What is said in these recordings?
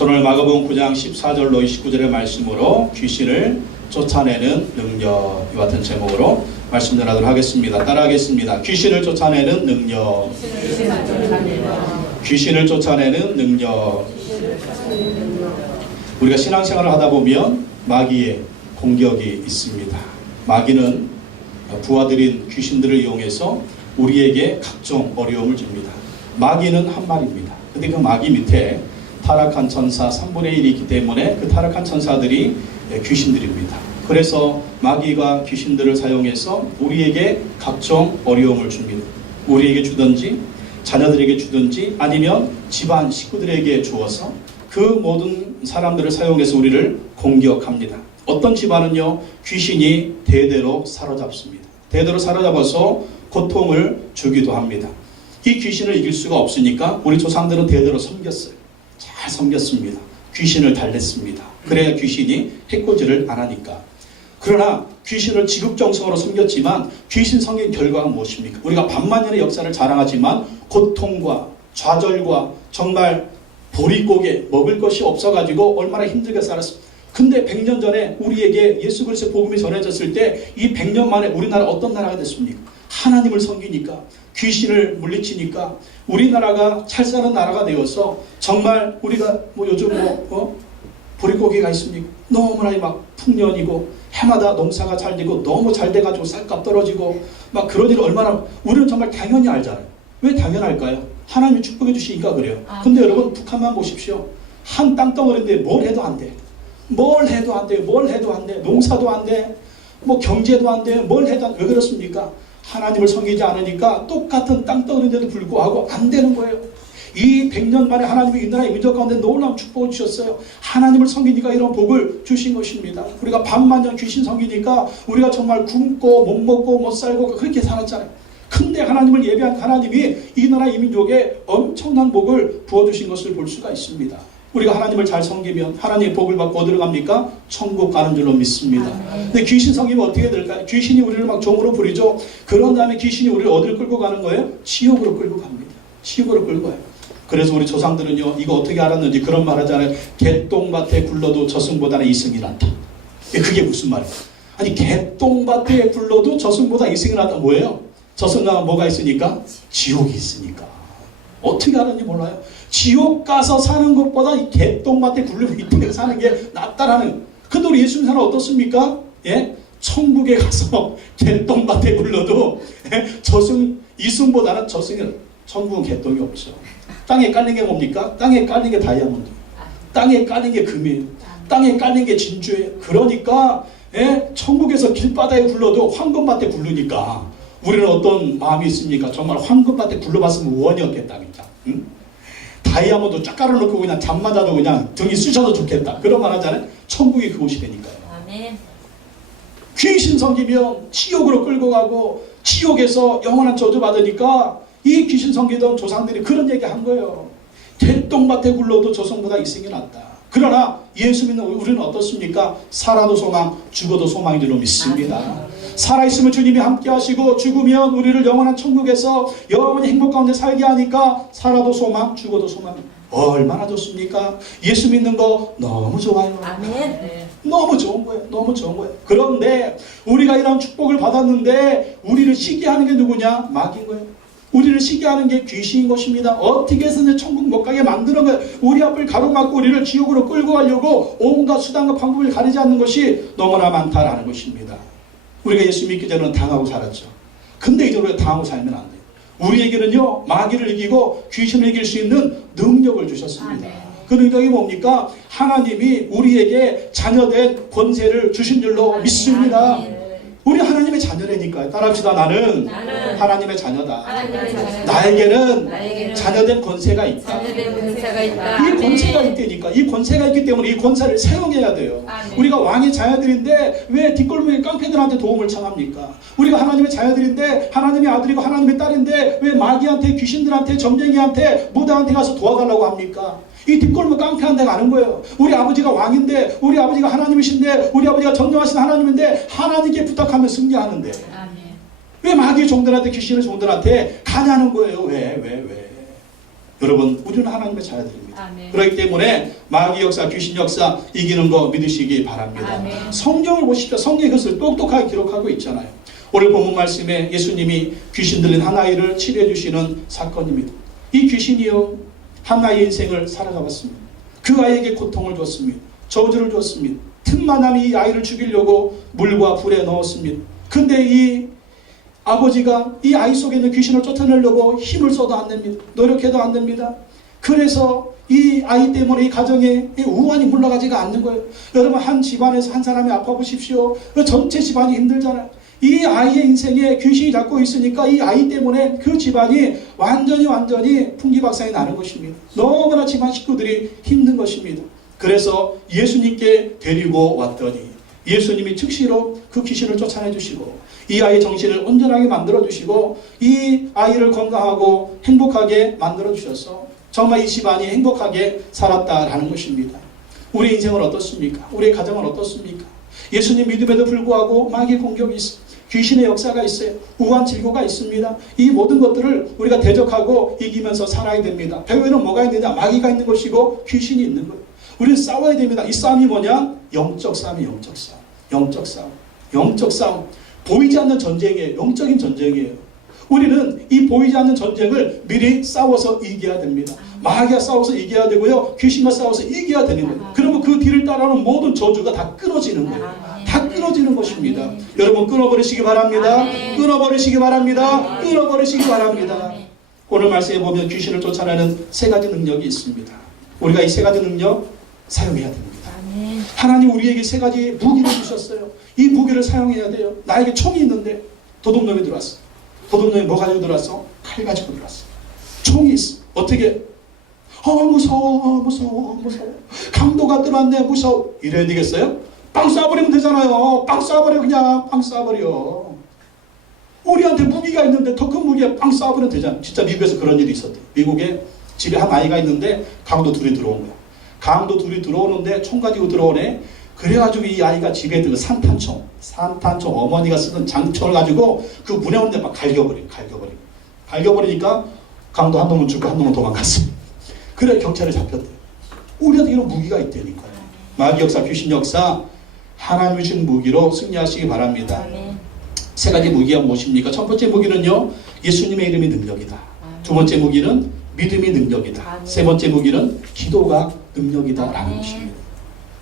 오늘 마가복음 9장 14절로 29절의 말씀으로 귀신을 쫓아내는 능력, 이와 같은 제목으로 말씀 전하도록 하겠습니다. 따라하겠습니다. 귀신을 쫓아내는 능력. 귀신을 쫓아내는 능력. 우리가 신앙생활을 하다 보면 마귀의 공격이 있습니다. 마귀는 부하들인 귀신들을 이용해서 우리에게 각종 어려움을 줍니다. 마귀는 한 마리입니다. 근데 그 마귀 밑에 타락한 천사 3분의 1이 있기 때문에 그 타락한 천사들이 귀신들입니다. 그래서 마귀가 귀신들을 사용해서 우리에게 각종 어려움을 줍니다. 우리에게 주든지 자녀들에게 주든지 아니면 집안 식구들에게 주어서 그 모든 사람들을 사용해서 우리를 공격합니다. 어떤 집안은요, 귀신이 대대로 사로잡습니다. 대대로 사로잡아서 고통을 주기도 합니다. 이 귀신을 이길 수가 없으니까 우리 조상들은 대대로 섬겼어요. 잘 섬겼습니다. 귀신을 달랬습니다. 그래야 귀신이 해코지를 안 하니까. 그러나 귀신을 지극정성으로 섬겼지만 귀신 섬긴 결과가 무엇입니까? 우리가 반만년의 역사를 자랑하지만 고통과 좌절과 정말 보릿고개 먹을 것이 없어가지고 얼마나 힘들게 살았습니다. 근데 100년 전에 우리에게 예수 그리스도의 복음이 전해졌을 때 이 100년 만에 우리나라 어떤 나라가 됐습니까? 하나님을 섬기니까, 귀신을 물리치니까 우리나라가 잘 사는 나라가 되어서 정말 우리가 요즘 보릿고개가 있습니까? 너무나 막 풍년이고 해마다 농사가 잘 되고 너무 잘 돼가지고 쌀값 떨어지고 막 그런 일을 얼마나 우리는 정말 당연히 알잖아요. 왜 당연할까요? 하나님이 축복해 주시니까 그래요. 근데 여러분 북한만 보십시오. 한 땅덩어리인데 뭘 해도 안 돼. 뭘 해도 안 돼요. 뭘 해도 안 돼. 농사도 안 돼. 뭐 경제도 안 돼. 뭘 해도 안 돼. 왜 그렇습니까? 하나님을 섬기지 않으니까 똑같은 땅덩어리인데도 불구하고 안 되는 거예요. 이 100년 만에 하나님이 이 나라 민족 가운데 놀라운 축복을 주셨어요. 하나님을 섬기니까 이런 복을 주신 것입니다. 우리가 반만년 귀신 섬기니까 우리가 정말 굶고 못 먹고 못 살고 그렇게 살았잖아요. 근데 하나님을 예배한 하나님이 이 나라 이 민족에 엄청난 복을 부어주신 것을 볼 수가 있습니다. 우리가 하나님을 잘 섬기면 하나님의 복을 받고 어디로 갑니까? 천국 가는 줄로 믿습니다. 근데 귀신 섬기면 어떻게 될까요? 귀신이 우리를 막 종으로 부리죠. 그런 다음에 귀신이 우리를 어디로 끌고 가는 거예요? 지옥으로 끌고 갑니다. 지옥으로 끌고 가요. 그래서 우리 조상들은요, 이거 어떻게 알았는지 그런 말 하잖아요. 개똥밭에 굴러도 저승보다는 이승이 낫다. 그게 무슨 말이에요? 아니, 개똥밭에 굴러도 저승보다 이승이 낫다. 뭐예요? 저승은 뭐가 있으니까? 지옥이 있으니까. 어떻게 알았는지 몰라요. 지옥 가서 사는 것보다 이 개똥밭에 굴르고 이쁘게 사는 게 낫다라는. 근데 우리 예수님은 어떻습니까? 예? 천국에 가서 개똥밭에 굴러도 저승, 이승보다는 저승이, 천국은 개똥이 없죠. 땅에 깔린 게 뭡니까? 땅에 깔린 게 다이아몬드, 땅에 깔린 게 금이에요. 땅에 깔린 게 진주예요. 그러니까 천국에서 길바다에 굴러도 황금밭에 굴르니까 우리는 어떤 마음이 있습니까? 정말 황금밭에 굴러봤으면 원이었겠다. 진짜. 응? 다이아몬드 쫙 깔아놓고 그냥 잠만 자도 그냥 등이 쑤셔도 좋겠다. 그런 말 하잖아요. 천국이 그곳이 되니까요. 아멘. 귀신 섬기면 지옥으로 끌고 가고 지옥에서 영원한 저주 받으니까 이 귀신 섬기던 조상들이 그런 얘기 한 거예요. 개똥밭에 굴러도 저승보다 이승이 낫다. 그러나 예수 믿는 우리는 어떻습니까? 살아도 소망, 죽어도 소망인 줄로 믿습니다. 살아있으면 주님이 함께 하시고 죽으면 우리를 영원한 천국에서 영원히 행복 가운데 살게 하니까 살아도 소망, 죽어도 소망. 얼마나 좋습니까? 예수 믿는 거 너무 좋아요. 아멘. 네. 너무 좋은 거예요. 너무 좋은 거예요. 그런데 우리가 이런 축복을 받았는데 우리를 시기하는 게 누구냐? 마귀인 거예요. 우리를 시기하는 게 귀신인 것입니다. 어떻게 해서든 천국 못 가게 만드는 거예요. 우리 앞을 가로막고 우리를 지옥으로 끌고 가려고 온갖 수단과 방법을 가리지 않는 것이 너무나 많다라는 것입니다. 우리가 예수 믿기 전에는 당하고 살았죠. 근데 이제 우리가 당하고 살면 안 돼요. 우리에게는요, 마귀를 이기고 귀신을 이길 수 있는 능력을 주셨습니다. 그 능력이 뭡니까? 하나님이 우리에게 자녀된 권세를 주신 줄로 믿습니다. 우리 하나님의 자녀라니까요. 따라합시다. 나는 하나님의 자녀다. 나에게는 자녀된 권세가 있다. 이 권세가 있다니까. 이 권세가 있기 때문에 이 권세를 사용해야 돼요. 우리가 왕의 자녀들인데 왜 뒷골목의 깡패들한테 도움을 청합니까? 우리가 하나님의 자녀들인데 하나님의 아들이고 하나님의 딸인데 왜 마귀한테, 귀신들한테, 점쟁이한테, 무당한테 가서 도와달라고 합니까? 이 뒷골목 깡패한테 가는 거예요. 우리 아버지가 왕인데, 우리 아버지가 하나님이신데, 우리 아버지가 전능하신 하나님인데 하나님께 부탁하면 승리하는데 왜 마귀의 종들한테, 귀신의 종들한테 가냐는 거예요. 왜? 여러분, 우리는 하나님의 자녀들입니다. 아멘. 그렇기 때문에 마귀 역사, 귀신 역사 이기는 거 믿으시기 바랍니다. 아멘. 성경을 보십시오. 성경이 그것을 똑똑하게 기록하고 있잖아요. 오늘 본문 말씀에 예수님이 귀신 들린 한 아이를 치료해 주시는 사건입니다. 이 귀신이요, 한 아이의 인생을 살아가봤습니다. 그 아이에게 고통을 줬습니다. 저주를 줬습니다. 틈만 나면 이 아이를 죽이려고 물과 불에 넣었습니다. 근데 이 아버지가 이 아이 속에 있는 귀신을 쫓아내려고 힘을 써도 안 됩니다. 노력해도 안 됩니다. 그래서 이 아이 때문에 이 가정에 이 우환이 물러가지가 않는 거예요. 여러분, 한 집안에서 한 사람이 아파 보십시오. 전체 집안이 힘들잖아요. 이 아이의 인생에 귀신이 잡고 있으니까 이 아이 때문에 그 집안이 완전히 풍기박산이 나는 것입니다. 너무나 집안 식구들이 힘든 것입니다. 그래서 예수님께 데리고 왔더니 예수님이 즉시로 그 귀신을 쫓아내 주시고 이 아이의 정신을 온전하게 만들어 주시고 이 아이를 건강하고 행복하게 만들어 주셔서 정말 이 집안이 행복하게 살았다라는 것입니다. 우리 인생은 어떻습니까? 우리의 가정은 어떻습니까? 예수님 믿음에도 불구하고 마귀의 공격이 있습니다. 귀신의 역사가 있어요. 우한 질고가 있습니다. 이 모든 것들을 우리가 대적하고 이기면서 살아야 됩니다. 배후에는 뭐가 있느냐? 마귀가 있는 것이고 귀신이 있는 거예요. 우리는 싸워야 됩니다. 이 싸움이 뭐냐? 영적 싸움이 영적 싸움. 보이지 않는 전쟁이에요. 영적인 전쟁이에요. 우리는 이 보이지 않는 전쟁을 미리 싸워서 이겨야 됩니다. 마귀와 싸워서 이겨야 되고요. 귀신과 싸워서 이겨야 되는 거예요. 그러면 그 뒤를 따라오는 모든 저주가 다 끊어지는 거예요. 다 끊어지는 것입니다. 여러분, 끊어버리시기 바랍니다. 끊어버리시기 바랍니다. 끊어버리시기 바랍니다. 오늘 말씀에 보면 귀신을 쫓아내는 세 가지 능력이 있습니다. 우리가 이 세 가지 능력 사용해야 됩니다. 하나님 우리에게 세 가지 무기를 주셨어요. 이 무기를 사용해야 돼요. 나에게 총이 있는데 도둑놈이 들어왔어. 도둑놈이 뭐 가지고 들어왔어? 칼 가지고 들어왔어. 총이 있어. 어떻게? 무서워. 강도가 들어왔네. 무서워. 이래야 되겠어요? 빵 쏴버리면 되잖아요. 빵 쏴버려. 그냥 빵 쏴버려. 우리한테 무기가 있는데 더 큰 무기에 빵 쏴버리면 되잖아요. 진짜 미국에서 그런 일이 있었대요. 미국에 집에 한 아이가 있는데 강도 둘이 들어온 거야. 강도 둘이 들어오는데 총 가지고 들어오네. 그래가지고 이 아이가 집에 그 산탄총 어머니가 쓰던 장총을 가지고 그 문에 오는데 막 갈겨버리니까 강도 한 놈은 죽고 한 놈은 도망갔어. 그래 경찰에 잡혔대. 우리한테 이런 무기가 있다니까요. 마귀 역사, 귀신 역사 하나님이 주신 무기로 승리하시기 바랍니다. 세 가지 무기가 무엇입니까? 첫 번째 무기는요, 예수님의 이름이 능력이다. 두 번째 무기는 믿음이 능력이다. 세 번째 무기는 기도가 능력이다라는 것입니다.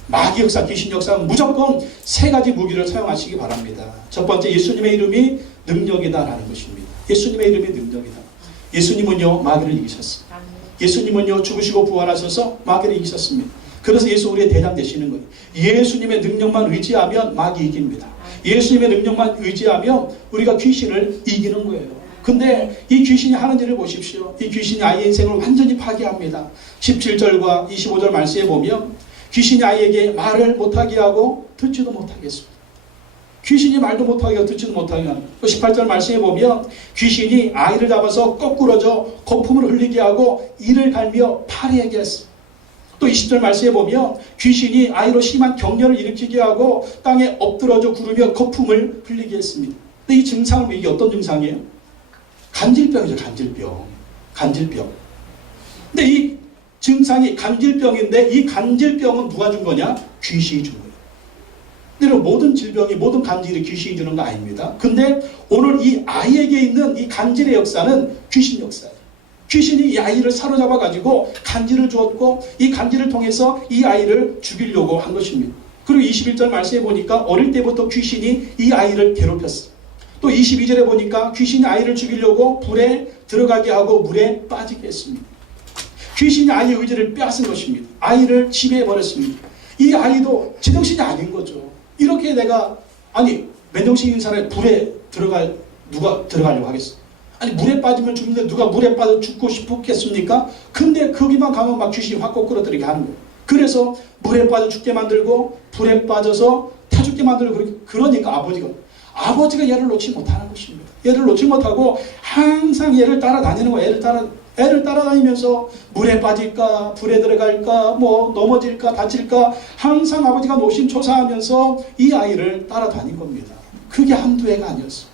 마귀 역사, 귀신 역사는 무조건 세 가지 무기를 사용하시기 바랍니다. 첫 번째, 예수님의 이름이 능력이다라는 것입니다. 예수님의 이름이 능력이다. 예수님은요, 마귀를 이기셨어요. 예수님은요, 죽으시고 부활하셔서 마귀를 이기셨습니다. 그래서 예수 우리의 대장 되시는 거예요. 예수님의 능력만 의지하면 마귀 이깁니다. 예수님의 능력만 의지하면 우리가 귀신을 이기는 거예요. 근데 이 귀신이 하는 일을 보십시오. 이 귀신이 아이의 인생을 완전히 파괴합니다. 17절과 25절 말씀에 보면 귀신이 아이에게 말을 못하게 하고 듣지도 못하게 했습니다. 귀신이 말도 못하게 하고 듣지도 못하게 하고 18절 말씀에 보면 귀신이 아이를 잡아서 거꾸러져 거품을 흘리게 하고 이를 갈며 파리하게 했습니다. 또 20절 말씀에 보면 귀신이 아이로 심한 격렬을 일으키게 하고 땅에 엎드러져 구르며 거품을 흘리게 했습니다. 근데 이 증상은 이게 어떤 증상이에요? 간질병이죠. 간질병. 근데 이 증상이 간질병인데 이 간질병은 누가 준 거냐? 귀신이 준 거예요. 근데 모든 질병이, 모든 간질이 귀신이 주는 거 아닙니다. 근데 오늘 이 아이에게 있는 이 간질의 역사는 귀신 역사예요. 귀신이 이 아이를 사로잡아 가지고 간질을 주었고 이 간질을 통해서 이 아이를 죽이려고 한 것입니다. 그리고 21절 말씀에 보니까 어릴 때부터 귀신이 이 아이를 괴롭혔어요. 또 22절에 보니까 귀신이 아이를 죽이려고 불에 들어가게 하고 물에 빠지게 했습니다. 귀신이 아이의 의지를 빼앗은 것입니다. 아이를 지배해버렸습니다. 이 아이도 제정신이 아닌 거죠. 이렇게 내가, 맨정신 있는 사람이 불에 누가 들어가려고 하겠어? 물에 빠지면 죽는데 누가 물에 빠져 죽고 싶겠습니까? 근데 거기만 가면 막 귀신이 확 거꾸러뜨리게 하는 거예요. 그래서 물에 빠져 죽게 만들고 불에 빠져서 타 죽게 만들고, 그러니까 아버지가 얘를 놓지 못하는 것입니다. 얘를 놓지 못하고 항상 얘를 따라다니는 거예요. 애를 따라다니면서 물에 빠질까, 불에 들어갈까, 넘어질까, 다칠까, 항상 아버지가 노심초사하면서 이 아이를 따라다닌 겁니다. 그게 한두 해가 아니었어요.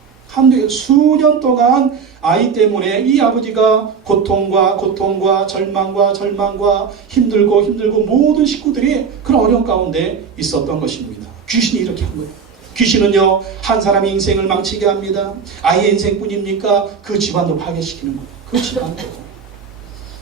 수년 동안 아이 때문에 이 아버지가 고통과 절망과 힘들고 모든 식구들이 그런 어려운 가운데 있었던 것입니다. 귀신이 이렇게 한 거예요. 귀신은요, 한 사람의 인생을 망치게 합니다. 아이의 인생뿐입니까? 그 집안도 파괴시키는 거예요. 그 집안도.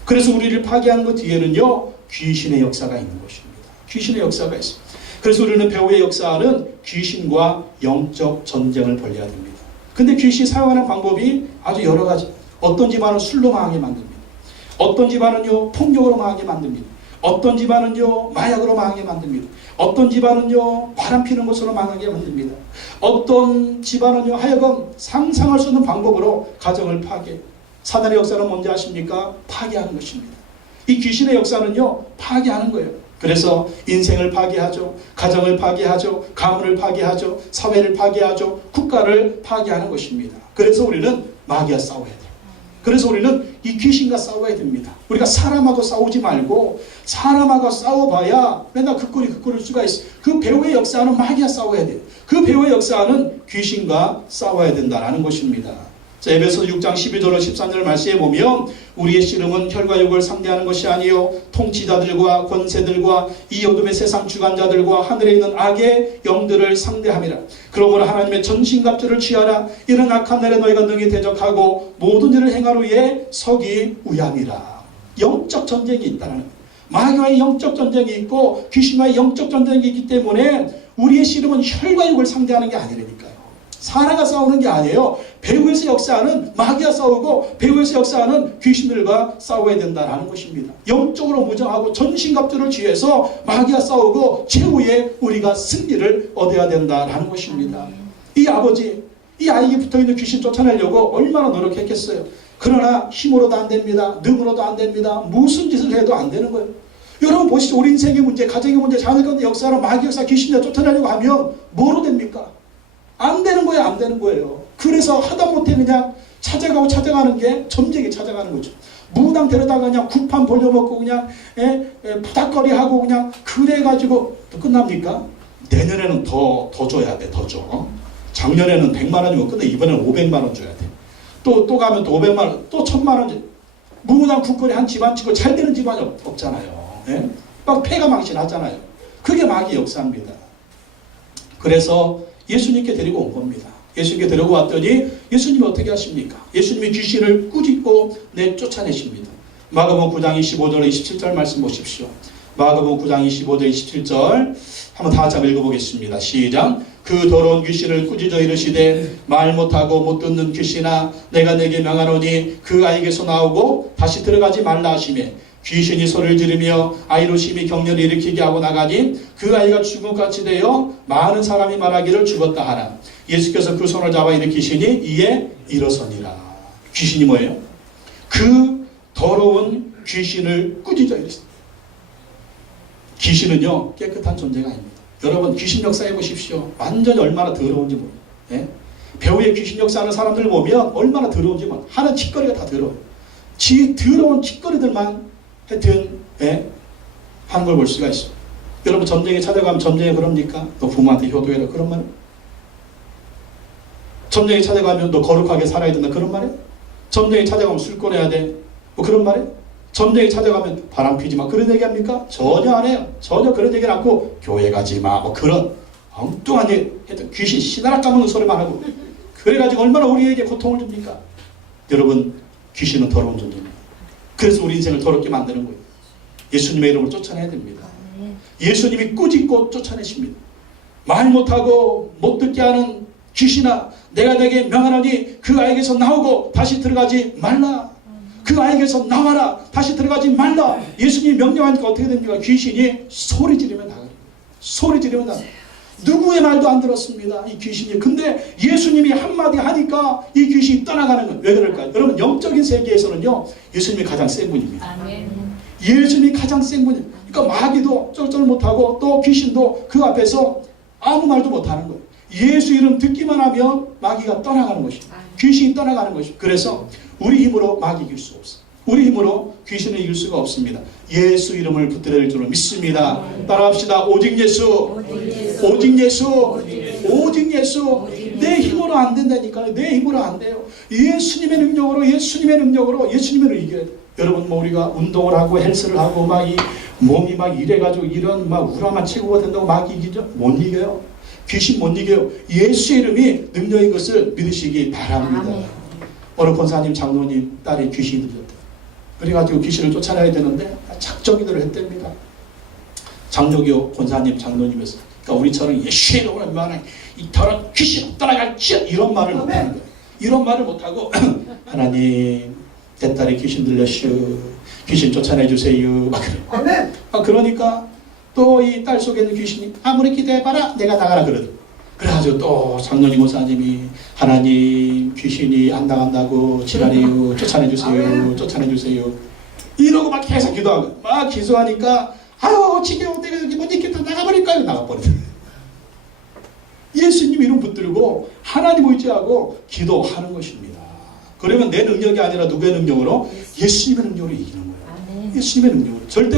그래서 우리를 파괴하는 것 뒤에는요, 귀신의 역사가 있는 것입니다. 귀신의 역사가 있습니다. 그래서 우리는 배후의 역사는 귀신과 영적 전쟁을 벌여야 됩니다. 근데 귀신이 사용하는 방법이 아주 여러 가지. 어떤 집안은 술로 망하게 만듭니다. 어떤 집안은요, 폭력으로 망하게 만듭니다. 어떤 집안은요, 마약으로 망하게 만듭니다. 어떤 집안은요, 바람 피는 것으로 망하게 만듭니다. 어떤 집안은요, 하여금 상상할 수 없는 방법으로 가정을 파괴. 사단의 역사는 뭔지 아십니까? 파괴하는 것입니다. 이 귀신의 역사는요, 파괴하는 거예요. 그래서 인생을 파괴하죠. 가정을 파괴하죠. 가문을 파괴하죠. 사회를 파괴하죠. 국가를 파괴하는 것입니다. 그래서 우리는 마귀와 싸워야 돼요. 그래서 우리는 이 귀신과 싸워야 됩니다. 우리가 사람하고 싸우지 말고 사람하고 싸워봐야 맨날 그 꼴일 수가 있어요. 그 배후의 역사는 마귀와 싸워야 돼요. 그 배후의 역사는 귀신과 싸워야 된다는 것입니다. 자, 에베소 6장 12절로 13절 말씀에 보면 우리의 씨름은 혈과 육을 상대하는 것이 아니요 통치자들과 권세들과 이 어둠의 세상 주관자들과 하늘에 있는 악의 영들을 상대함이라. 그러므로 하나님의 전신갑주를 취하라. 이런 악한 날에 너희가 능히 대적하고 모든 일을 행할 후에 서기 위함이라. 영적 전쟁이 있다는 거예요. 마귀와의 영적 전쟁이 있고 귀신과의 영적 전쟁이 있기 때문에 우리의 씨름은 혈과 육을 상대하는 게 아니라니까요. 사람과 싸우는 게 아니에요. 배후에서 역사하는 마귀와 싸우고 배후에서 역사하는 귀신들과 싸워야 된다는 것입니다. 영적으로 무장하고 전신갑주를 취해서 마귀와 싸우고 최후에 우리가 승리를 얻어야 된다는 것입니다. 이 아버지, 이 아이에게 붙어있는 귀신 쫓아내려고 얼마나 노력했겠어요. 그러나 힘으로도 안 됩니다. 능으로도 안 됩니다. 무슨 짓을 해도 안 되는 거예요. 여러분 보시죠. 우리 인생의 문제, 가정의 문제, 자녀 가운데 역사로 마귀 역사, 귀신을 쫓아내려고 하면 뭐로 됩니까? 안 되는 거예요. 안 되는 거예요. 그래서 하다못해 그냥 찾아가는 게 점쟁이 찾아가는 거죠. 무당 데려다가 그냥 굿판 벌려먹고 그냥 부닥거리하고 그냥 그래가지고 또 끝납니까? 내년에는 더 줘야 돼. 더 줘. 작년에는 100만 원이면 끝내. 이번에는 500만 원 줘야 돼. 또 가면 또 500만 원, 또 1000만 원. 무당 굿거리 한 집안 치고 잘 되는 집안이 없잖아요. 예? 막 폐가 망신하잖아요. 그게 마귀 역사입니다. 그래서 예수님께 데리고 온 겁니다. 예수님께 데리고 왔더니 예수님이 어떻게 하십니까? 예수님이 귀신을 꾸짖고 쫓아내십니다. 마가복음 9장 25절 27절 말씀 보십시오. 마가복음 9장 25절 27절 한번 다 같이 읽어보겠습니다. 시작. 그 더러운 귀신을 꾸짖어 이르시되 말 못하고 못 듣는 귀신아 내가 내게 명하노니 그 아이에게서 나오고 다시 들어가지 말라 하시매 귀신이 소리를 지르며 아이로 심히 격렬히 일으키게 하고 나가니 그 아이가 죽음같이 되어 많은 사람이 말하기를 죽었다 하라. 예수께서 그 손을 잡아 일으키시니 이에 일어서니라. 귀신이 뭐예요? 그 더러운 귀신을 꾸짖어 이르시다. 귀신은요 깨끗한 존재가 아닙니다. 여러분 귀신 역사해 보십시오. 완전히 얼마나 더러운지 모르요. 예? 배후에 귀신 역사하는 사람들 보면 얼마나 더러운지 모르요. 하는 짓거리가 다 더러워요. 더러운 짓거리들만 하여튼 하는 걸 볼 수가 있어요. 여러분 점쟁이 찾아가면 점쟁이 그럽니까? 너 부모한테 효도해라 그런 말? 점쟁이 찾아가면 너 거룩하게 살아야 된다 그런 말이에요? 점쟁이 찾아가면 술 끊어야 돼 뭐 그런 말이에요? 점쟁이 찾아가면 바람 피지 마 그런 얘기 합니까? 전혀 안 해요. 전혀 그런 얘기를 않고 교회 가지 마 뭐 그런 엉뚱한 얘기 하여튼 귀신 씨나락 까먹는 소리만 하고 그래가지고 얼마나 우리에게 고통을 줍니까? 여러분 귀신은 더러운 존재입니다. 그래서 우리 인생을 더럽게 만드는 거예요. 예수님의 이름을 쫓아내야 됩니다. 예수님이 꾸짖고 쫓아내십니다. 말 못하고 못 듣게 하는 귀신아 내가 내게 명하노니 그 아이에게서 나오고 다시 들어가지 말라. 그 아이에게서 나와라. 다시 들어가지 말라. 예수님이 명령하니까 어떻게 됩니까? 귀신이 소리 지르면 나가요. 소리 지르면 나가요. 누구의 말도 안 들었습니다. 이 귀신이. 근데 예수님이 한마디 하니까 이 귀신이 떠나가는 거예요. 왜 그럴까요? 여러분 영적인 세계에서는요 예수님이 가장 센 분입니다. 아멘. 예수님이 가장 센 분이에요. 그러니까 마귀도 쩔쩔 못하고 또 귀신도 그 앞에서 아무 말도 못하는 거예요. 예수 이름 듣기만 하면 마귀가 떠나가는 것입니다. 귀신이 떠나가는 것입니다. 그래서 우리 힘으로 마귀 이길 수 없어요. 우리 힘으로 귀신을 이길 수가 없습니다. 예수 이름을 붙들어야 될 줄로 믿습니다. 따라합시다. 오직 예수, 오직 예수, 오직 예수, 내 힘으로 안 된다니까요. 내 힘으로 안 돼요. 예수님의 능력으로 예수님을 이겨야 돼요. 여러분 뭐 우리가 운동을 하고 헬스를 하고 막 이 몸이 막 이래가지고 이런 막 우람한 체구가 된다고 막 이기죠? 못 이겨요. 귀신 못 이겨요. 예수의 이름이 능력인 것을 믿으시기 바랍니다. 어느 권사님 장로님 딸이 귀신이 들렸대요. 그래가지고 귀신을 쫓아내야 되는데 작정기도를 했답니다. 장로교 권사님 장로님에서 그러니까 우리처럼 예수의 이름으로 명하는 이 더러운 귀신 떠나갈지어 이런 말을 못하는 거예요. 이런 말을 못하고 하나님 내 딸이 귀신 들렸슈 귀신 쫓아내주세요 막 그래요. 그러니까 또 이 딸 속에 있는 귀신이 아무리 기도해봐라 내가 나가라 그러더라고요. 그래가지고 또 장로님 권사님이 하나님 귀신이 안 나간다고 지랄이요 쫓아내주세요 쫓아내주세요 이러고 막 계속 기도하고 막 기도하니까 아유 지겨워 내가 여기 못 있겠다 나가버릴까요 나가버리더라고요. 예수님 이름 붙들고 하나님 의지하고 기도하는 것입니다. 그러면 내 능력이 아니라 누구의 능력으로? 예수님의 능력으로 이기는 거예요. 예수님의 능력으로. 절대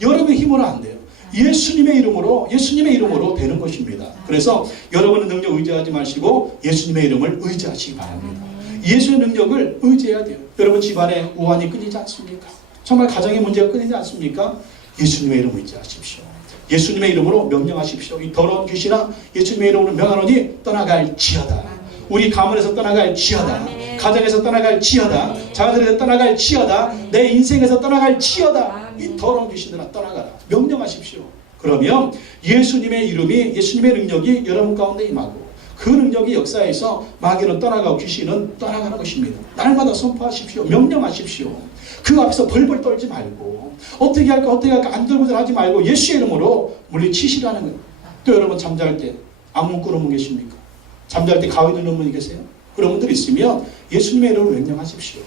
여러분의 힘으로 안 돼요. 예수님의 이름으로 되는 것입니다. 그래서 여러분의 능력 의지하지 마시고 예수님의 이름을 의지하시기 바랍니다. 예수의 능력을 의지해야 돼요. 여러분 집안에 우환이 끊이지 않습니까? 정말 가정의 문제가 끊이지 않습니까? 예수님의 이름 의지하십시오. 예수님의 이름으로 명령하십시오. 이 더러운 귀신아 예수님의 이름으로 명하노니 떠나갈지어다. 우리 가문에서 떠나갈지어다. 가정에서 떠나갈지어다. 자녀들에서 떠나갈지어다. 내 인생에서 떠나갈지어다. 이 더러운 귀신들아 떠나가라. 명령하십시오. 그러면 예수님의 능력이 여러분 가운데 임하고 그 능력이 역사에서 마귀는 떠나가고 귀신은 떠나가는 것입니다. 날마다 선포하십시오. 명령하십시오. 그 앞에서 벌벌 떨지 말고 어떻게 할까 안절부절하지 말고 예수의 이름으로 물리치시라는 거예요. 또 여러분 잠잘 때 악몽 꾸는 분 계십니까? 잠잘 때 가위 누르는 분이 계세요? 그런 분들 있으면 예수님의 이름으로 명령하십시오.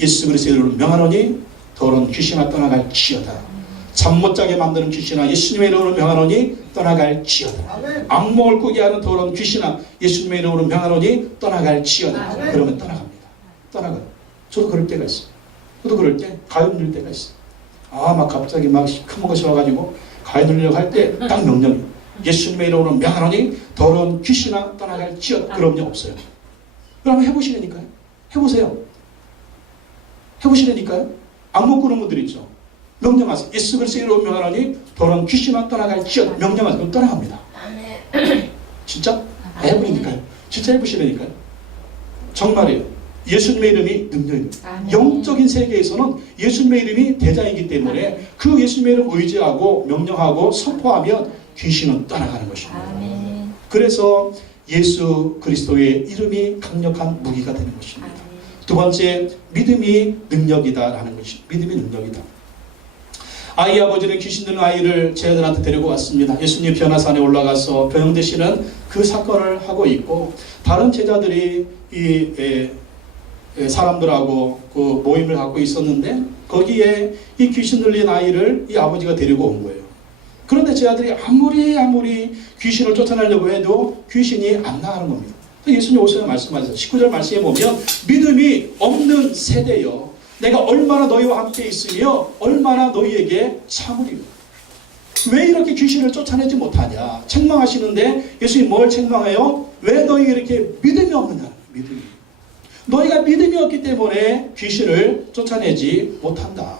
예수 그리스도의 이름으로 명하노니 더러운 귀신아 떠나갈지어다. 잠 못 자게 만드는 귀신아 예수님의 이름으로 명하노니 떠나갈지어다. 악몽을 꾸게 하는 더러운 귀신아 예수님의 이름으로 명하노니 떠나갈지어다. 그러면 떠나갑니다. 떠나가요. 저도 그럴 때가 있어요. 저도 그럴 때 가위 누릴 때가 있어요. 막 갑자기 막 큰 것이 와가지고 가위 누리려고 할 때 딱 명령이 예수님의 이름으로 명하노니 더러운 귀신아 떠나갈지어다. 그럼요 없어요. 그럼 해보시라니까요. 해보세요. 해보시라니까요. 악몽 꾸는 분들 있죠. 명령하세요. 예수 그리스도의 이름으로 명하노니 더러운 귀신아 떠나갈지어다. 명령하세요. 그럼 떠나갑니다. 진짜? 해보니까요. 진짜 해보시라니까요. 정말이에요. 예수님의 이름이 능력입니다. 영적인 세계에서는 예수님의 이름이 대장이기 때문에 그 예수님의 이름 의지하고 명령하고 선포하면 귀신은 떠나가는 것입니다. 그래서 예수 그리스도의 이름이 강력한 무기가 되는 것입니다. 두 번째, 믿음이 능력이다라는 것이 믿음이 능력이다. 아이 아버지는 귀신 들린 아이를 제 아들한테 데리고 왔습니다. 예수님 변화산에 올라가서 변형되시는 그 사건을 하고 있고 다른 제자들이 사람들하고 그 모임을 갖고 있었는데 거기에 이 귀신 들린 아이를 이 아버지가 데리고 온 거예요. 그런데 제 아들이 아무리 귀신을 쫓아내려고 해도 귀신이 안 나가는 겁니다. 예수님 오셔서 말씀하셨어요. 19절 말씀에 보면 믿음이 없는 세대여 내가 얼마나 너희와 함께 있으며 얼마나 너희에게 참으리요. 왜 이렇게 귀신을 쫓아내지 못하냐. 책망하시는데 예수님 뭘 책망해요? 왜 너희가 이렇게 믿음이 없느냐. 믿음이. 너희가 믿음이 없기 때문에 귀신을 쫓아내지 못한다.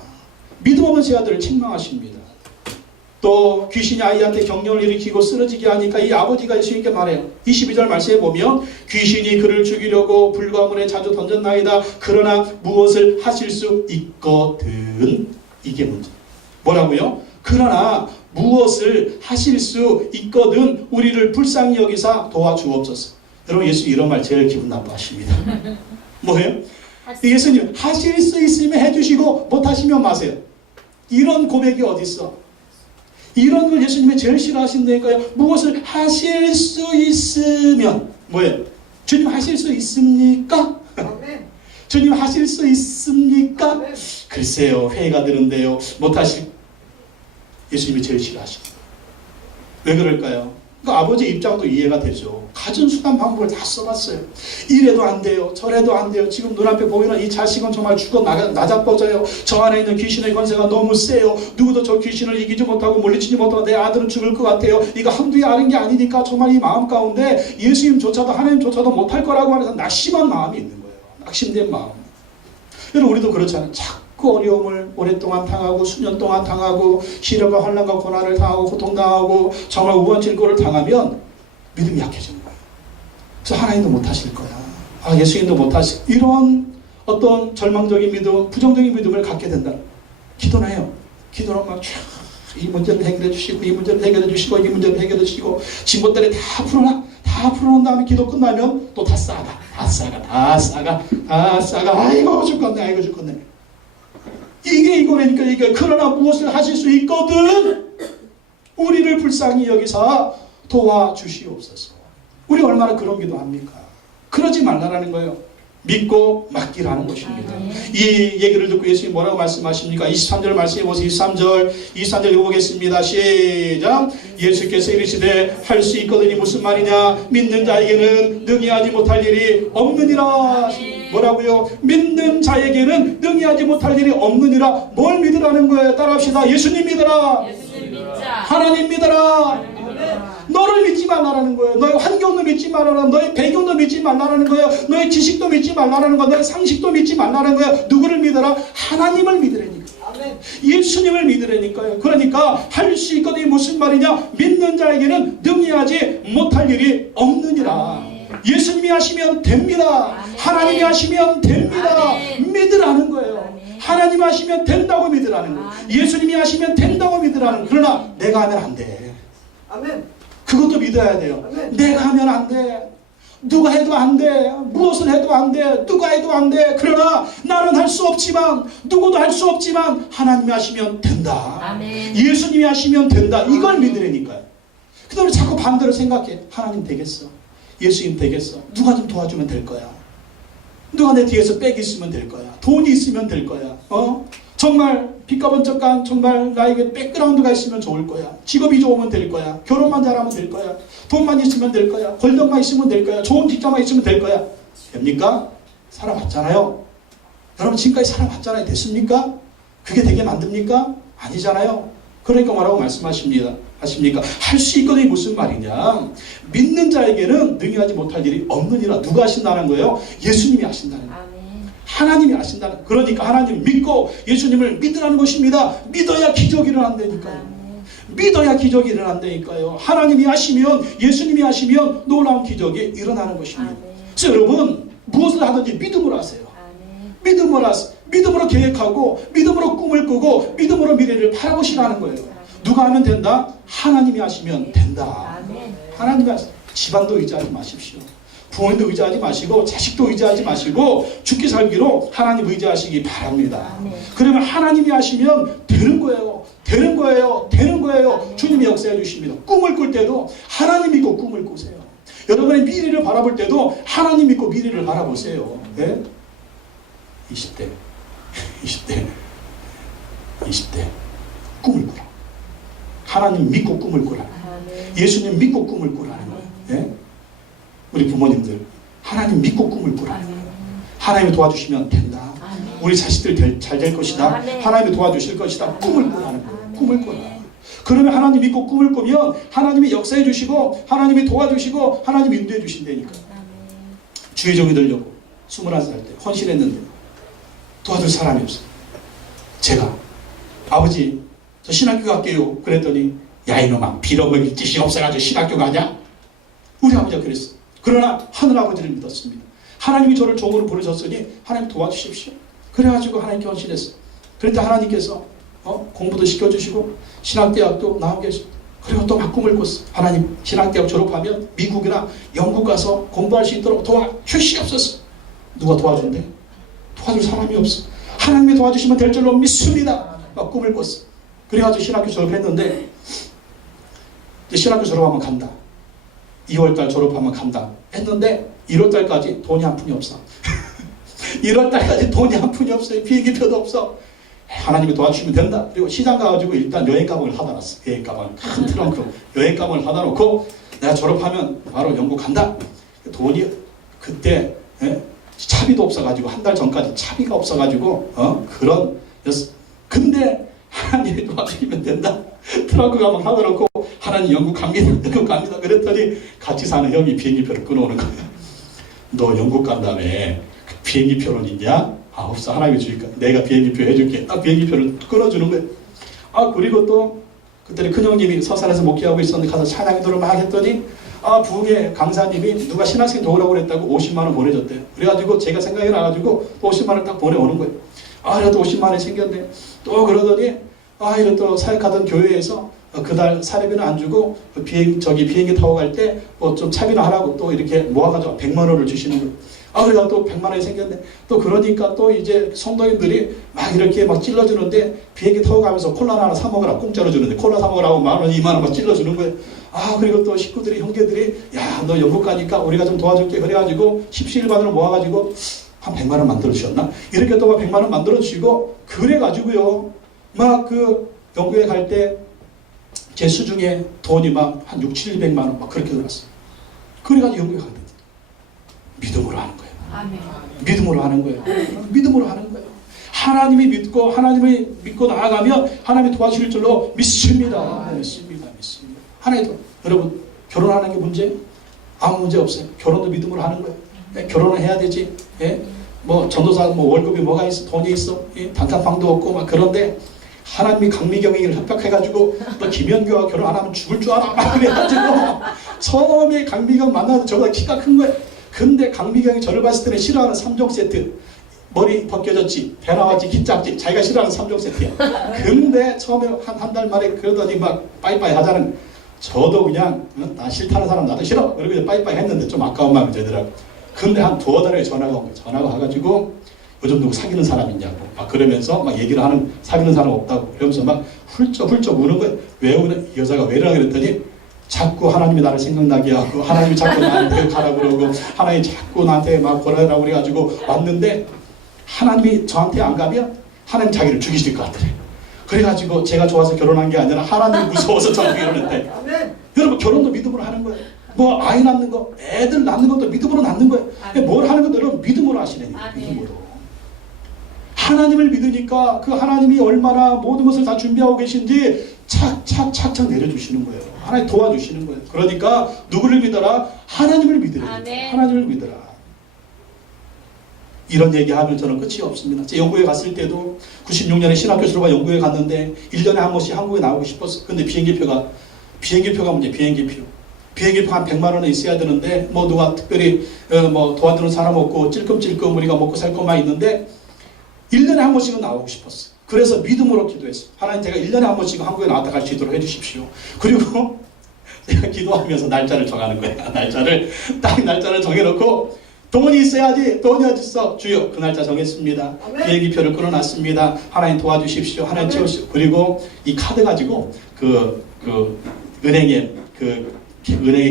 믿음 없는 제 아들을 책망하십니다. 또 귀신이 아이한테 경련을 일으키고 쓰러지게 하니까 이 아버지가 예수님께 말해요. 22절 말씀에 보면 귀신이 그를 죽이려고 불과문에 자주 던졌나이다. 그러나 무엇을 하실 수 있거든. 이게 문제. 뭐라고요? 그러나 무엇을 하실 수 있거든 우리를 불쌍히 여기사 도와주옵소서. 여러분 예수 이런 말 제일 기분 나빠하십니다. 뭐예요? 예수님 하실 수 있으면 해주시고 못하시면 마세요. 이런 고백이 어디 있어? 이런 걸 예수님이 제일 싫어하신다니까요. 무엇을 하실 수 있으면 뭐예요? 주님 하실 수 있습니까? 주님 하실 수 있습니까? 글쎄요 회의가 드는데요 못하실. 예수님이 제일 싫어하십니다. 왜 그럴까요? 그러니까 아버지 입장도 이해가 되죠. 가진 수단 방법을 다 써봤어요. 이래도 안 돼요. 저래도 안 돼요. 지금 눈앞에 보이는 이 자식은 정말 죽어 나자빠져요. 저 안에 있는 귀신의 권세가 너무 세요. 누구도 저 귀신을 이기지 못하고 물리치지 못하고 내 아들은 죽을 것 같아요. 이거 한두 아는 게 아니니까 정말 이 마음 가운데 예수님조차도 하나님조차도 못할 거라고 하면서 낙심한 마음이 있는 거예요. 낙심된 마음. 여러분 우리도 그렇잖아요. 그 어려움을 오랫동안 당하고 수년 동안 당하고 시련과 환난과 고난을 당하고 고통당하고 정말 우원질고를 당하면 믿음이 약해지는 거예요. 그래서 하나님도 못하실 거야. 예수님도 못하실 이런 어떤 절망적인 믿음, 부정적인 믿음을 갖게 된다. 기도는 해요. 기도는 막 이 문제를 해결해 주시고 이 문제를 해결해 주시고 이 문제를 해결해 주시고 진보들이 다 풀어놔. 다 풀어놓은 다음에 기도 끝나면 또 다 싸가. 아이고 죽겠네. 아이고 죽겠네. 이게 이거라니까 이게. 그러나 무엇을 하실 수 있거든 우리를 불쌍히 여기사 도와주시옵소서. 우리 얼마나 그런 기도합니까? 그러지 말라라는 거예요. 믿고 맡기라는 것입니다. 이 얘기를 듣고 예수님이 뭐라고 말씀하십니까? 23절 말씀해 보세요. 23절 읽어보겠습니다. 시작. 예수께서 이르시되 할 수 있거든이 무슨 말이냐? 믿는 자에게는 능히 하지 못할 일이 없느니라. 뭐라고요? 믿는 자에게는 능히 하지 못할 일이 없느니라. 뭘 믿으라는 거예요? 따라합시다. 예수님 믿어라. 하나님 믿어라. 너를 믿지 말라라는 거예요. 너의 환경도 믿지 말라라. 너의 배경도 믿지 말라라는 거예요. 너의 지식도 믿지 말라라는 거예요. 너의 상식도 믿지 말라는 거예요. 누구를 믿어라? 하나님을 믿으라니까. 예수님을 믿으라니까요. 그러니까 할 수 있거든요. 무슨 말이냐? 믿는 자에게는 능히 하지 못할 일이 없느니라. 예수님이 하시면 됩니다. 하나님이 하시면 됩니다. 믿으라는 거예요. 하나님이 하시면 된다고 믿으라는 거예요. 예수님이 하시면 된다고 믿으라는 거예요. 그러나 내가 하면 안 돼. 아멘. 그것도 믿어야 돼요. 아멘. 내가 하면 안 돼. 누가 해도 안 돼. 무엇을 해도 안 돼. 누가 해도 안 돼. 그러나 나는 할 수 없지만 누구도 할 수 없지만 하나님이 하시면 된다. 아멘. 예수님이 하시면 된다. 이걸 믿으라니까요. 그 다음에 자꾸 반대로 생각해. 하나님 되겠어. 예수님 되겠어. 누가 좀 도와주면 될 거야. 누가 내 뒤에서 백이 있으면 될 거야. 돈이 있으면 될 거야. 정말 빚과 번쩍간 정말 나에게 백그라운드가 있으면 좋을 거야. 직업이 좋으면 될 거야. 결혼만 잘하면 될 거야. 돈만 있으면 될 거야. 권력만 있으면 될 거야. 좋은 직장만 있으면 될 거야. 됩니까? 살아봤잖아요. 여러분 지금까지 살아봤잖아요. 됐습니까? 그게 되게 만듭니까? 아니잖아요. 그러니까 뭐라고 말씀하십니까? 할 수 있거든요. 무슨 말이냐? 믿는 자에게는 능히 하지 못할 일이 없느니라. 누가 하신다는 거예요? 예수님이 하신다는 거예요. 하나님이 하신다는. 그러니까 하나님 믿고 예수님을 믿으라는 것입니다. 믿어야 기적이 일어난다니까요. 믿어야 기적이 일어난다니까요. 하나님이 하시면, 예수님이 하시면 놀라운 기적이 일어나는 것입니다. 그래서 여러분 무엇을 하든지 믿음으로 하세요. 믿음으로 하세요. 믿음으로 계획하고 믿음으로 꿈을 꾸고 믿음으로 미래를 바라보시라는 거예요. 누가 하면 된다? 하나님이 하시면 된다. 하나님이 하시면. 집안도 의지하지 마십시오. 부모님도 의지하지 마시고 자식도 의지하지 마시고 죽기 살기로 하나님 의지하시기 바랍니다. 그러면 하나님이 하시면 되는 거예요. 되는 거예요. 되는 거예요. 주님이 역사해 주십니다. 꿈을 꿀 때도 하나님 믿고 꿈을 꾸세요. 여러분의 미래를 바라볼 때도 하나님 믿고 미래를 바라보세요. 네? 20대 꿈을 꾸라. 하나님 믿고 꿈을 꾸라. 예수님 믿고 꿈을 꾸라는 거예요. 네? 우리 부모님들 하나님 믿고 꿈을 꾸라. 하나님이 도와주시면 된다. 우리 자식들 잘 될 것이다. 하나님이 도와주실 것이다. 꿈을 꾸라는 거예요. 꿈을 꾸라. 그러면 하나님 믿고 꿈을 꾸면 하나님이 역사해 주시고 하나님이 도와주시고 하나님이 인도해 주신다니까. 주의 종이 되려고 21살 때 헌신했는데 도와줄 사람이 없어요. 제가 아버지 저 신학교 갈게요. 그랬더니 야 이놈아 빌어먹일 짓이 없어가지고 신학교 가냐? 우리 아버지가 그랬어. 그러나 하늘아버지를 믿었습니다. 하나님이 저를 종으로 부르셨으니 하나님 도와주십시오. 그래가지고 하나님께 헌신했어. 그런데 하나님께서 공부도 시켜주시고 신학대학도 나오게 해주시고 그리고 또 막 꿈을 꿨어. 하나님 신학대학 졸업하면 미국이나 영국 가서 공부할 수 있도록 도와주시옵소서. 누가 도와준대? 도와줄 사람이 없어. 하나님이 도와주시면 될 줄로 믿습니다. 막 꿈을 꿨어. 그래가지고 신학교 졸업했는데 이제 신학교 졸업하면 간다. 2월달 졸업하면 간다 했는데 1월달까지 돈이 한 푼이 없어. 1월달까지 돈이 한 푼이 없어요. 비행기표도 없어. 하나님이 도와주시면 된다. 그리고 시장 가가지고 일단 여행 가방을 하다 놨어. 여행 가방 큰 트렁크 여행 가방을 하다 놓고 내가 졸업하면 바로 영국 간다. 돈이 그때 차비도 없어가지고 한 달 전까지 차비가 없어가지고 그런 근데 하나님이 도와주시면 된다. 트럭가 막 하더라고. 하나님 영국 갑니다. 영국 갑니다. 그랬더니 같이 사는 형이 비행기표를 끊어오는 거야. 너 영국 간다며 그 비행기표는 있냐? 아 없어. 하나님이 주니까 내가 비행기표 해줄게. 딱 비행기표를 끊어주는 거야. 아 그리고 또 그때 큰형님이 서산에서 목회하고 있었는데 가서 찬양 기도를 막 했더니 부흥의 강사님이 누가 신학생 도우라고 그랬다고 50만 원 보내줬대요. 그래가지고 제가 생각이 나가지고 50만 원 딱 보내오는 거예요. 그래도 50만 원이 생겼네. 또 그러더니 이런 또 사역하던 교회에서 그달 사례비는 안 주고 비행기 타고 갈 때 뭐 좀 차비나 하라고 또 이렇게 모아가지고 100만 원을 주시는 거예요. 그래서 또 100만 원이 생겼네. 또 그러니까 또 이제 성도님들이 막 이렇게 막 찔러주는데 비행기 타고 가면서 콜라 하나 사 먹으라 공짜로 주는데 콜라 사 먹으라고 10,000원, 20,000원 막 찔러주는 거예요. 그리고 또 식구들이 형제들이 야 너 영국 가니까 우리가 좀 도와줄게. 그래가지고 십시일반으로 모아가지고 한 100만 원 만들어 주셨나? 이렇게 또 막 100만 원 만들어 주시고 그래가지고요 막 그 영국에 갈 때 제 수중에 돈이 막 한 600~700만 원 막 그렇게 들었어요. 그래가지고 영국에 가게 됐어요. 믿음으로 하는 거예요. 아멘. 믿음으로 하는 거예요. 믿음으로 하는 거예요. 하나님을 믿고 나아가면 하나님이 도와주실 줄로 믿습니다. 믿습니다. 하나님도 여러분 결혼하는 게 문제? 아무 문제 없어요. 결혼도 믿음으로 하는 거예요. 결혼을 해야 되지. 뭐 전도사 뭐 월급이 뭐가 있어? 돈이 있어? 단칸방도 없고 막 그런데 하나님이 강미경이를 협박해가지고 너 김현규와 결혼 안 하면 죽을 줄 알아 막 그래가지고 처음에 강미경 만나서 저보다 키가 큰 거예요. 근데 강미경이 저를 봤을 때는 싫어하는 3종 세트. 머리 벗겨졌지, 배 나왔지, 키 작지, 자기가 싫어하는 3종 세트야. 근데 처음에 한 달 만에 그러더니 막 빠이빠이 하자는, 저도 그냥 나 싫다는 사람 나도 싫어. 그러고 그냥 빠이빠이 했는데 좀 아까운 마음이 들더라고. 근데 한 2달에 전화가 온 거야. 전화가 와가지고 요즘 누구 사귀는 사람 있냐고 막 그러면서 막 얘기를 하는, 사귀는 사람 없다고 그러면서 막 훌쩍훌쩍 우는 거야. 왜 우는, 이 여자가 왜 이러나 그랬더니 자꾸 하나님이 나를 생각나게 하고 하나님이 자꾸 나한테 가라고 그러고 하나님이 자꾸 나한테 막 보라라고 그래가지고 왔는데 하나님이 저한테 안 가면 하나님 자기를 죽이실 것 같더래. 그래가지고 제가 좋아서 결혼한 게 아니라 하나님이 무서워서 저한테 결혼했대. 여러분 결혼도 믿음으로 하는 거예요. 뭐 아이 낳는 거, 애들 낳는 것도 믿음으로 낳는 거예요. 뭘 하는 것도 여러분 믿음으로 하시라니까. 믿음으로. 하나님을 믿으니까 그 하나님이 얼마나 모든 것을 다 준비하고 계신지 착착 내려주시는 거예요. 하나님 도와주시는 거예요. 그러니까 누구를 믿어라? 하나님을 믿으라. 하나님을 믿어라. 이런 얘기하면 저는 끝이 없습니다. 제가 영국에 갔을 때도 96년에 신학교수로가 영국에 갔는데 1년에 한 번씩 한국에 나오고 싶었어. 근데 비행기표가 문제. 비행기표 한 100만 원은 있어야 되는데 뭐 누가 특별히 뭐 도와주는 사람 없고 찔끔찔끔 우리가 먹고 살 것만 있는데 1년에 한 번씩은 나오고 싶었어. 그래서 믿음으로 기도했어. 하나님 제가 1년에 한 번씩은 한국에 나왔다 갈 수 있도록 해주십시오. 그리고 내가 기도하면서 날짜를 정하는 거야. 날짜를 정해놓고 돈이 있어야지. 돈이 어딨어? 주여 그 날짜 정했습니다. 비행기표를 끊어놨습니다. 하나님 도와주십시오. 하나님 채우시오. 그리고 이 카드 가지고 은행에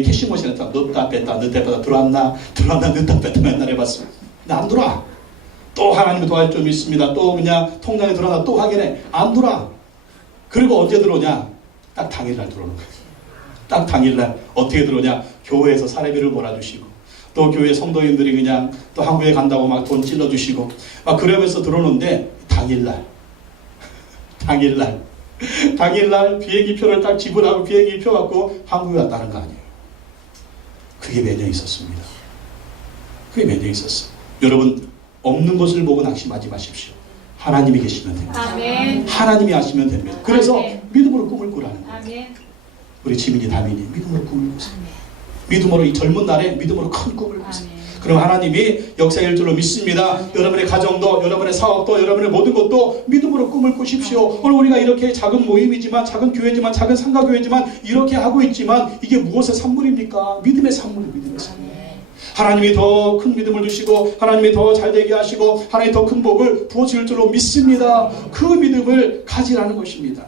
캐시머신에다 넣었다 뺐다 들어왔나 넣었다 뺐다 맨날 해봤어. 근데 안 들어와. 또 하나님이 도와줄 줄 믿습니다. 또 그냥 통장에 들어왔나 또 확인해. 안 들어와. 그리고 언제 들어오냐? 딱 당일날 들어오는 거야. 딱 당일날 어떻게 들어오냐? 교회에서 사례비를 몰아주시고 또 교회 성도님들이 그냥 또 한국에 간다고 막 돈 찔러주시고 막 그러면서 들어오는데 당일날 비행기표를 딱 지불하고 비행기표 갖고 한국에 왔다는 거 아니에요. 그게 몇 년 있었습니다. 그게 몇 년 있었어. 여러분 없는 것을 보고 낙심하지 마십시오. 하나님이 계시면 됩니다. 아멘. 하나님이 하시면 됩니다. 그래서 아멘. 믿음으로 꿈을 꾸라는 거예요. 아멘. 우리 지민이 다민이 믿음으로 꿈을 꾸세요. 믿음으로 이 젊은 날에 믿음으로 큰 꿈을 꾸세요. 그럼 하나님이 역사일 줄로 믿습니다. 여러분의 가정도, 여러분의 사업도, 여러분의 모든 것도 믿음으로 꿈을 꾸십시오. 오늘 우리가 이렇게 작은 모임이지만, 작은 교회지만, 작은 상가교회지만 이렇게 하고 있지만 이게 무엇의 산물입니까? 믿음의 산물입니다. 믿음의 산물. 하나님이 더 큰 믿음을 주시고 하나님이 더 잘되게 하시고 하나님이 더 큰 복을 부어줄 줄로 믿습니다. 그 믿음을 가지라는 것입니다.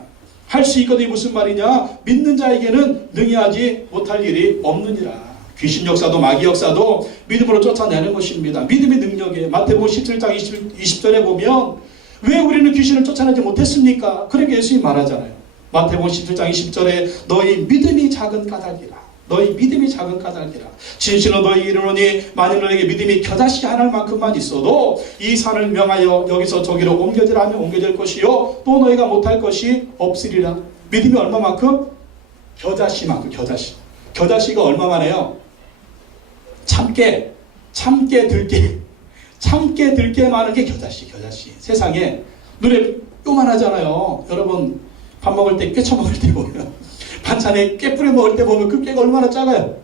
할 수 있거든요. 무슨 말이냐? 믿는 자에게는 능히 하지 못할 일이 없느니라. 귀신 역사도 마귀 역사도 믿음으로 쫓아내는 것입니다. 믿음의 능력에 마태복음 17장 20절에 보면 왜 우리는 귀신을 쫓아내지 못했습니까? 그렇게 예수님이 말하잖아요. 마태복음 17장 20절에 너희 믿음이 작은 까닭이라. 너희 믿음이 작은 까닭이라. 진실로 너희 이르노니 만일 너에게 믿음이 겨자씨 하나만큼만 있어도 이 산을 명하여 여기서 저기로 옮겨지라 하면 옮겨질 것이요 또 너희가 못할 것이 없으리라. 믿음이 얼마만큼? 겨자씨만큼. 겨자씨가 얼마만해요? 참깨 들깨 많은 게 겨자씨. 세상에 눈에 요만하잖아요. 여러분 밥 먹을 때 깨쳐 먹을 때 보면 반찬에 깨 뿌려 먹을 때 보면 그 깨가 얼마나 작아요.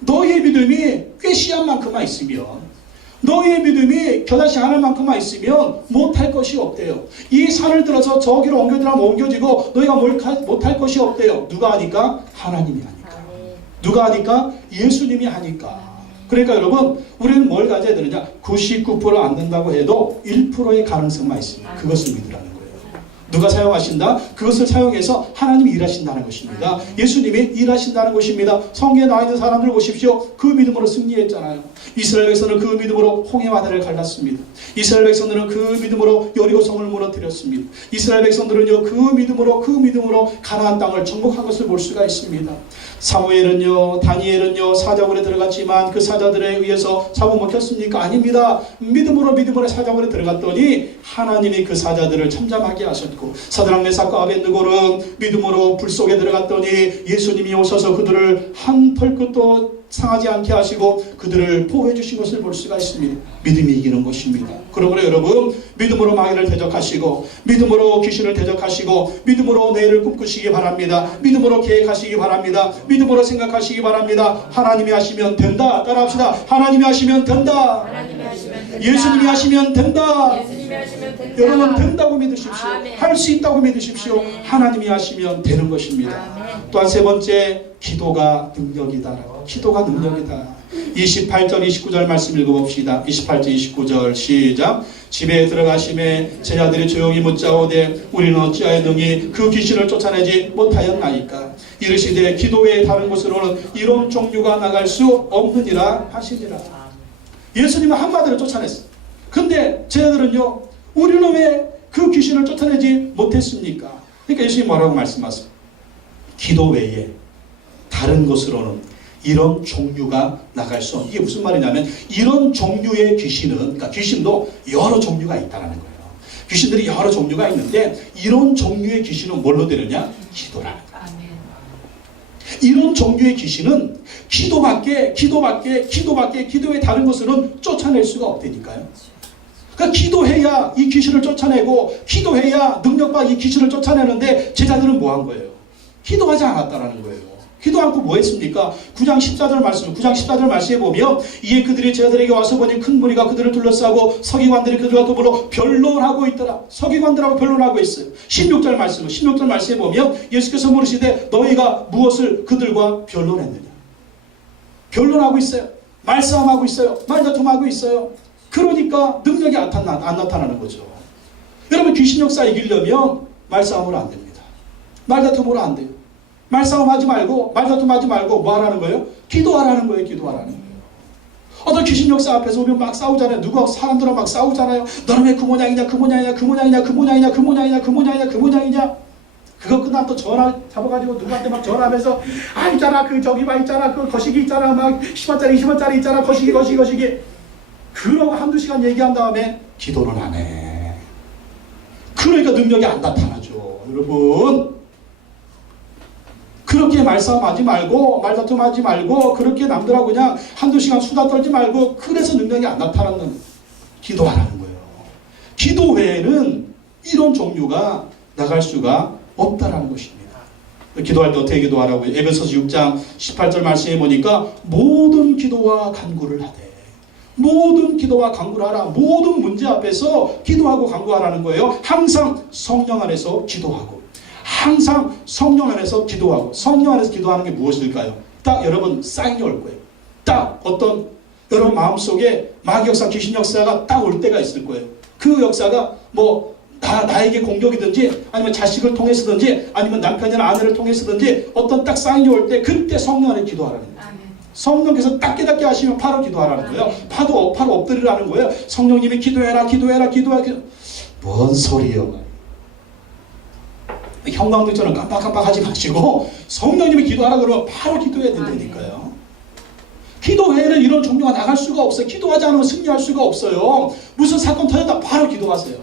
너희의 믿음이 꽤 씨앗만큼만 있으면, 너희의 믿음이 겨자씨 하나만큼만 있으면 못할 것이 없대요. 이 산을 들어서 저기로 옮겨지라면 옮겨지고 너희가 못할 것이 없대요. 누가 하니까? 하나님이 하니까. 누가 하니까? 예수님이 하니까. 그러니까 여러분 우리는 뭘 가져야 되느냐? 99% 안 된다고 해도 1%의 가능성만 있습니다. 그것을 믿으라는 거예요. 누가 사용하신다? 그것을 사용해서 하나님이 일하신다는 것입니다. 예수님이 일하신다는 것입니다. 성경에 나와 있는 사람들 보십시오. 그 믿음으로 승리했잖아요. 이스라엘 백성은 그 믿음으로 홍해 바다를 갈랐습니다. 이스라엘 백성들은 그 믿음으로 여리고성을 무너뜨렸습니다. 이스라엘 백성들은요 그 믿음으로 가나안 땅을 정복한 것을 볼 수가 있습니다. 사무엘은요, 다니엘은요 사자굴에 들어갔지만 그 사자들에 의해서 잡아먹혔습니까? 아닙니다. 믿음으로 사자굴에 들어갔더니 하나님이 그 사자들을 참잠하게 하셨고, 사드락 메삭과 아벳느고는 믿음으로 불 속에 들어갔더니 예수님이 오셔서 그들을 한 털끝도 상하지 않게 하시고 그들을 보호해 주신 것을 볼 수가 있습니다. 믿음이 이기는 것입니다. 그러므로 여러분 믿음으로 마귀를 대적하시고, 믿음으로 귀신을 대적하시고, 믿음으로 내일을 꿈꾸시기 바랍니다. 믿음으로 계획하시기 바랍니다. 믿음으로 생각하시기 바랍니다. 하나님이 하시면 된다. 따라합시다. 하나님이 하시면 된다. 예수님이 하시면 된다. 여러분 된다고 믿으십시오. 할 수 있다고 믿으십시오. 하나님이 하시면 되는 것입니다. 또한 세 번째, 기도가 능력이다. 기도가 능력이다. 28절 29절 말씀 읽어봅시다. 28절 29절 시작. 집에 들어가심에 제자들이 조용히 묻자오되 우리는 어찌하여 능히 그 귀신을 쫓아내지 못하였나이까. 이르시되 기도 외에 다른 곳으로는 이런 종류가 나갈 수 없느니라 하시니라. 예수님은 한마디로 쫓아냈어. 근데 제자들은요, 우리는 왜 그 귀신을 쫓아내지 못했습니까? 그러니까 예수님이 뭐라고 말씀하세요? 기도 외에 다른 곳으로는 이런 종류가 나갈 수 없는. 이게 무슨 말이냐면 이런 종류의 귀신은, 그러니까 귀신도 여러 종류가 있다는 거예요. 귀신들이 여러 종류가 있는데 이런 종류의 귀신은 뭘로 되느냐? 기도라는 거예요. 이런 종류의 귀신은 기도밖에 기도의 다른 것으로는 쫓아낼 수가 없다니까요. 그러니까 기도해야 이 귀신을 쫓아내고 기도해야 능력과 이 귀신을 쫓아내는데 제자들은 뭐 한 거예요? 기도하지 않았다라는 거예요. 기도 않고 뭐 했습니까? 9장 14절 말씀에 보면 이에 그들이 제자들에게 와서 보니 큰 무리가 그들을 둘러싸고 서기관들이 그들과 더불어 변론하고 있더라. 서기관들하고 변론하고 있어요. 16절 말씀에 보면 예수께서 물으시되 너희가 무엇을 그들과 변론했느냐? 변론하고 있어요. 말싸움하고 있어요. 말다툼하고 있어요. 그러니까 능력이 안 나타나는 거죠. 여러분 귀신 역사 이기려면 말싸움으로 안 됩니다. 말다툼으로 안 돼요. 말싸움하지 말고 말다툼하지 말고 뭐 하라는 거예요? 기도하라는 거예요. 기도하라는 거예요. 어떤 귀신 역사 앞에서 우리 막 싸우잖아요. 누가 사람들하고 막 싸우잖아요. 너는 왜 그 모양이냐 그 모양이냐 그 모양이냐 그 모양이냐 그 모양이냐 그 모양이냐 그 모양이냐. 그거 끝나면 또 전화 잡아가지고 누구한테 막 전화하면서 아 있잖아 그 저기 봐 있잖아 그 거시기 있잖아 막 10원짜리 20원짜리 있잖아 거시기 그러고 한두 시간 얘기한 다음에 기도를 안 해. 그러니까 능력이 안 나타나죠. 여러분 그렇게 말싸움하지 말고 말다툼하지 말고 그렇게 남들하고 그냥 한두 시간 수다 떨지 말고 그래서 능력이 안 나타나는 기도하라는 거예요. 기도 외에는 이런 종류가 나갈 수가 없다라는 것입니다. 기도할 때 어떻게 기도하라고요? 에베소서 6장 18절 말씀해 보니까 모든 기도와 간구를 하되 모든 기도와 간구를 하라. 모든 문제 앞에서 기도하고 간구하라는 거예요. 항상 성령 안에서 기도하고 항상 성령 안에서 기도하고. 성령 안에서 기도하는 게 무엇일까요? 딱 여러분 사인이 올 거예요. 딱 어떤 여러분 마음속에 마귀 역사 귀신 역사가 딱 올 때가 있을 거예요. 그 역사가 뭐 나에게 공격이든지 아니면 자식을 통해서든지 아니면 남편이나 아내를 통해서든지 어떤 딱 사인이 올 때 그때 성령 안에 기도하라는 거예요. 성령께서 딱 깨닫게 하시면 바로 기도하라는 거예요. 바로 엎드리라는 거예요. 성령님이 기도해라. 뭔 소리요? 형광등처럼 깜빡깜빡하지 마시고 성령님이 기도하라 그러면 바로 기도해야 된다니까요. 기도 외에는 이런 종류가 나갈 수가 없어요. 기도하지 않으면 승리할 수가 없어요. 무슨 사건 터졌다 바로 기도하세요.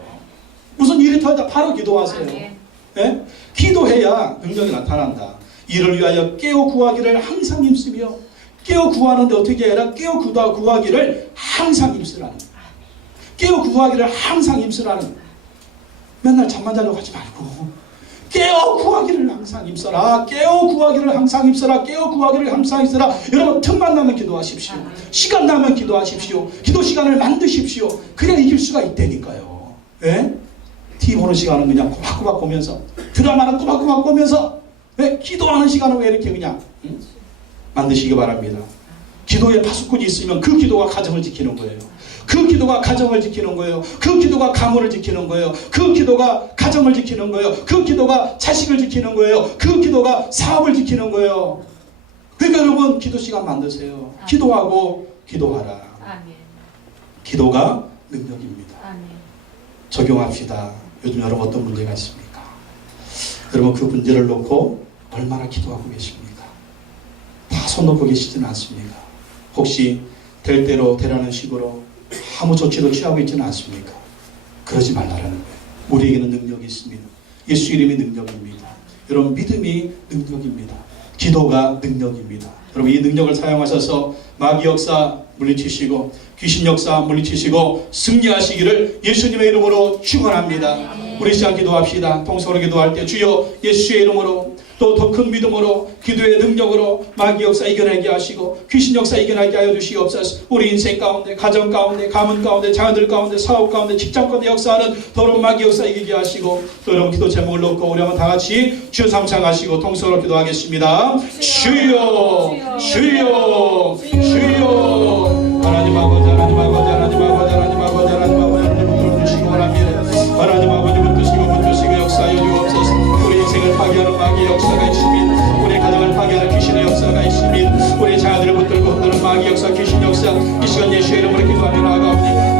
무슨 일이 터졌다 바로 기도하세요. 예? 기도해야 능력이 나타난다. 이를 위하여 깨어 구하기를 항상 힘쓰며, 깨어 구하는데 어떻게 해라? 깨어 구하기를 항상 힘쓰라는, 깨어 구하기를 항상 힘쓰라는. 맨날 잠만 자려고 하지 말고 깨어 구하기를 항상 힘써라. 깨어 구하기를 항상 힘써라. 깨어 구하기를 항상 힘써라. 여러분 틈만 나면 기도하십시오. 시간 나면 기도하십시오. 기도 시간을 만드십시오. 그래야 이길 수가 있다니까요. 예? TV 보는 시간은 그냥 꼬박꼬박 보면서, 드라마는 꼬박꼬박 보면서, 왜? 기도하는 시간은 왜 이렇게 그냥 만드시기 바랍니다. 기도에 파수꾼이 있으면 그 기도가 가정을 지키는 거예요. 그 기도가 가정을 지키는 거예요. 그 기도가 가문을 지키는 거예요. 그 기도가 가정을 지키는 거예요. 그 기도가 자식을 지키는 거예요. 그 기도가 사업을 지키는 거예요. 그러니까 여러분 기도 시간 만드세요. 기도하고 기도하라. 기도가 능력입니다. 적용합시다. 요즘 여러분 어떤 문제가 있습니까? 여러분 그 문제를 놓고 얼마나 기도하고 계십니까? 다 손 놓고 계시지는 않습니까? 혹시 될 대로 되라는 식으로 아무 조치도 취하고 있지는 않습니까? 그러지 말라는 거예요. 우리에게는 능력이 있습니다. 예수 이름이 능력입니다. 여러분 믿음이 능력입니다. 기도가 능력입니다. 여러분 이 능력을 사용하셔서 마귀 역사 물리치시고 귀신 역사 물리치시고 승리하시기를 예수님의 이름으로 축원합니다. 우리 시간 기도합시다. 통성으로 기도할 때 주여 예수의 이름으로 또 더 큰 믿음으로 기도의 능력으로 마귀 역사 이겨내게 하시고 귀신 역사 이겨내게 하여 주시옵소서. 우리 인생 가운데, 가정 가운데, 가문 가운데, 자녀들 가운데, 사업 가운데, 직장 가운데 역사하는 더러운 마귀 역사 이기게 하시고, 또 여러분 기도 제목을 놓고 우리 한번 다 같이 주여 삼창하시고 통성으로 기도하겠습니다. 주여 주여 주여. 하나님 아버지, 하나님 아버지, 하나님 아버지, 하나님 아버지, 하나님 아버지, 하나님 붙드시기 원합니다. 하나님 아버지 붙드시고 역사하여 주옵소서. 우리 인생을 파괴하는 마귀의 역사가 있으면, 우리 가정을 파괴하는 귀신의 역사가 있으면, 우리 자녀들을 붙들고 흔드는 마귀 역사, 귀신 역사, 이 시간 예수의 이름으로 기도하며 나아가옵니다.